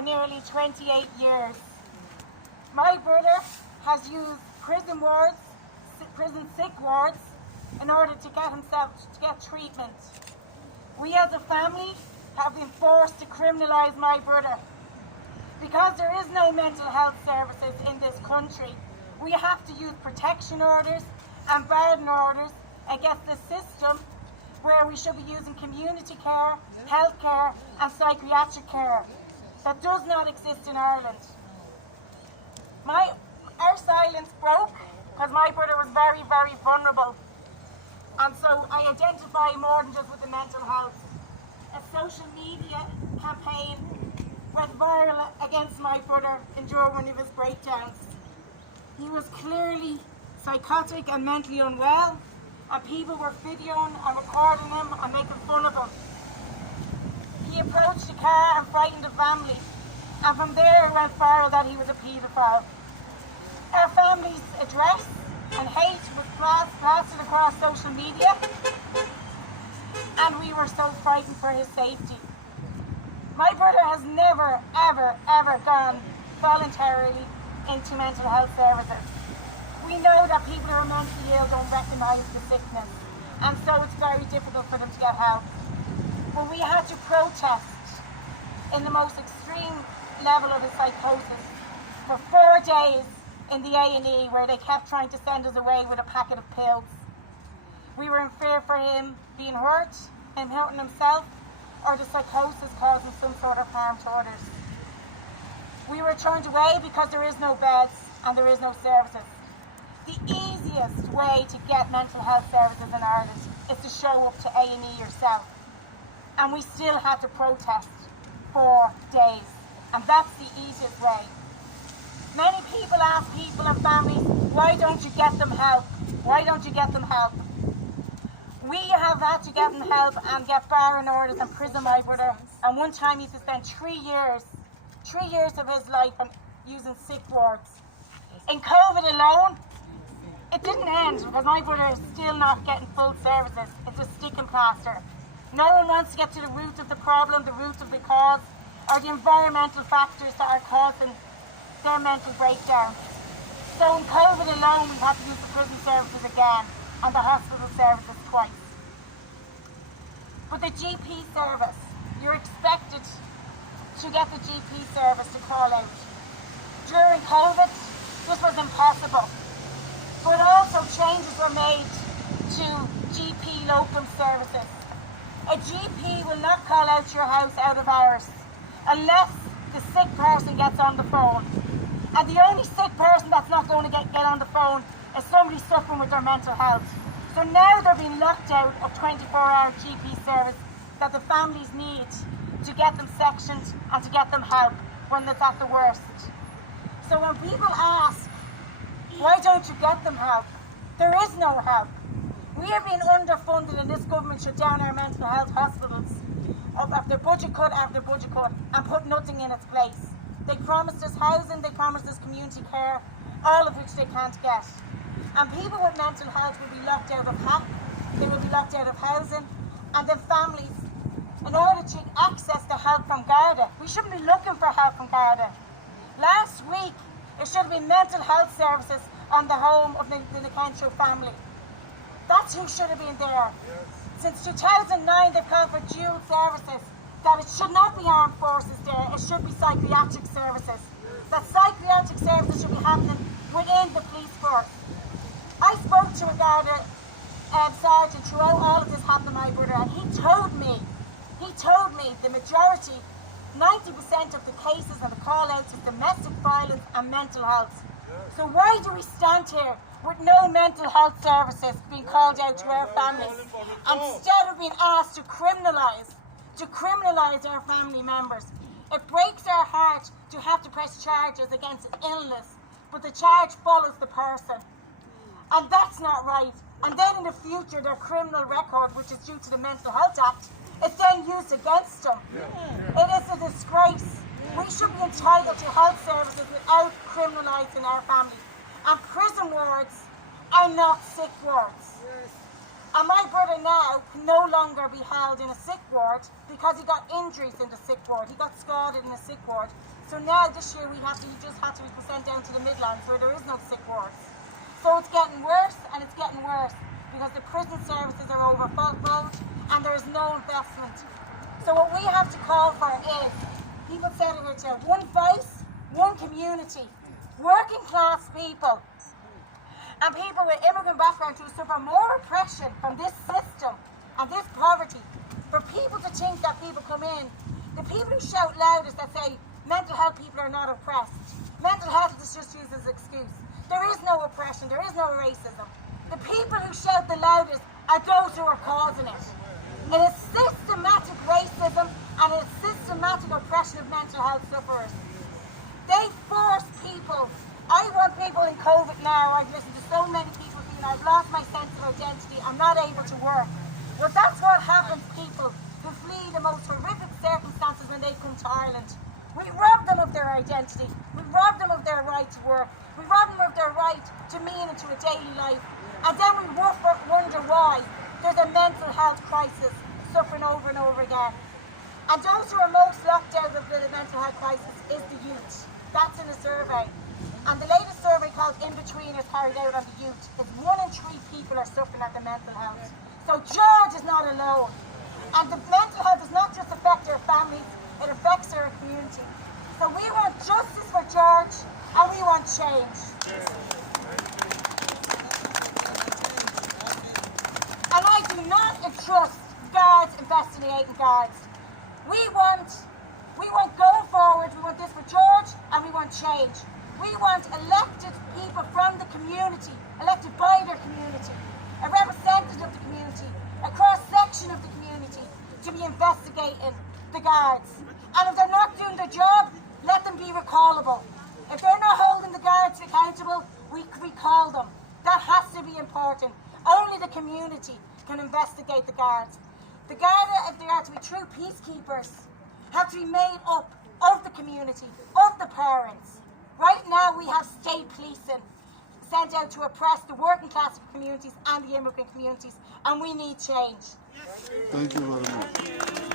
for nearly 28 years. My brother has used prison sick wards, in order to get himself to get treatment. We as a family have been forced to criminalise my brother. Because there is no mental health services in this country, we have to use protection orders and burden orders against the system where we should be using community care, health care and psychiatric care. That does not exist in Ireland. Our silence broke because my brother was very, very vulnerable. And so I identify more than just with the mental health. A social media campaign went viral against my brother during one of his breakdowns. He was clearly psychotic and mentally unwell, and people were videoing and recording him and making fun of him. He approached the car and frightened the family, and from there it went viral that he was a paedophile. Our family's address and hate was plastered across social media, and we were so frightened for his safety. My brother has never, ever, ever gone voluntarily into mental health services. We know that people who are mentally ill don't recognise the sickness, and so it's very difficult for them to get help. But we had to protest in the most extreme level of his psychosis for 4 days in the A&E, where they kept trying to send us away with a packet of pills. We were in fear for him being hurt, him hurting himself, or the psychosis causing some sort of harm to others. We were turned away because there is no beds and there is no services. The easiest way to get mental health services in Ireland is to show up to A&E yourself. And we still had to protest 4 days. And that's the easiest way. Many people ask people and families, why don't you get them help? Why don't you get them help? We have had to get them help and get barring orders and prison my brother. And one time he had to spend 3 years of his life on using sick wards. In COVID alone, it didn't end because my brother is still not getting full services. It's a stick and plaster. No one wants to get to the root of the problem, the root of the cause, or the environmental factors that are causing their mental breakdown. So in COVID alone, we had to use the prison services again and the hospital services twice. But the GP service, you're expected to get the GP service to call out. During COVID, this was impossible. But also changes were made to GP locum services. A GP will not call out your house out of hours unless the sick person gets on the phone. And the only sick person that's not going to get on the phone is somebody suffering with their mental health. So now they're being locked out of 24-hour GP service that the families need to get them sectioned and to get them help when it's at the worst. So when people ask, why don't you get them help? There is no help. We are being underfunded and this government shut down our mental health hospitals after budget cut after budget cut and put nothing in its place. They promised us housing, they promised us community care, all of which they can't get. And people with mental health will be locked out of HAP, they will be locked out of housing, and then families, in order to access the help from Garda, we shouldn't be looking for help from Garda. Last week, it should have been mental health services on the home of the Nkencho family. That's who should have been there. Since 2009, they've called for dual services, that it should not be armed forces there, it should be psychiatric services. That psychiatric services should be happening within the police force. I spoke to a Garda sergeant throughout all of this happened to my brother, and he told me the majority, 90% of the cases and the call-outs is domestic violence and mental health. So why do we stand here with no mental health services being called out to our families, instead of being asked to criminalise our family members? It breaks our heart to have to press charges against illness, but the charge follows the person. And that's not right. And then in the future, their criminal record, which is due to the Mental Health Act, is then used against them. It is a disgrace. We should be entitled to health services without criminalising our families. And prison wards are not sick wards. And my brother now can no longer be held in a sick ward because he got injuries in the sick ward. He got scalded in a sick ward. So now this year he just had to be sent down to the Midlands where there is no sick wards. So it's getting worse and it's getting worse because the prison services are overfilled and there is no investment. So what we have to call for is, people said it here, one voice, one community, working class people and people with immigrant backgrounds who suffer more oppression from this system and this poverty. For people to think that people come in, the people who shout loudest that say mental health people are not oppressed, mental health is just used as an excuse. There is no oppression, there is no racism. The people who shout the loudest are those who are causing it. It is systematic racism and it is systematic oppression of mental health sufferers. They force people. I want people in COVID now, I've listened to so many people saying I've lost my sense of identity, I'm not able to work. Well, that's what happens to people who flee the most horrific circumstances when they come to Ireland. We rob them of their identity, we rob them of their right to work, we rob them of their right to meaning to a daily life, and then we wonder why there's a mental health crisis suffering over and over again. And those who are most locked out of the mental health crisis is the youth. That's in a survey. And the latest survey called In Between is carried out on the youth. It's 1 in 3 people are suffering at the mental health. So George is not alone. And the mental health does not just affect our families, it affects our community. So we want justice for George and we want change. And I do not entrust guards investigating guards. We want going forward, we want this for George and we want change. We want elected people from the community, elected by their community, a representative of the community, a cross-section of the community to be investigating the guards. And if they're not doing their job, let them be recallable. If they're not holding the guards accountable, we recall them. That has to be important. Only the community can investigate the guards. The guards, if they are to be true peacekeepers, have to be made up of the community, of the parents. Right now we have state policing sent out to oppress the working class communities and the immigrant communities, and we need change. Thank you very much.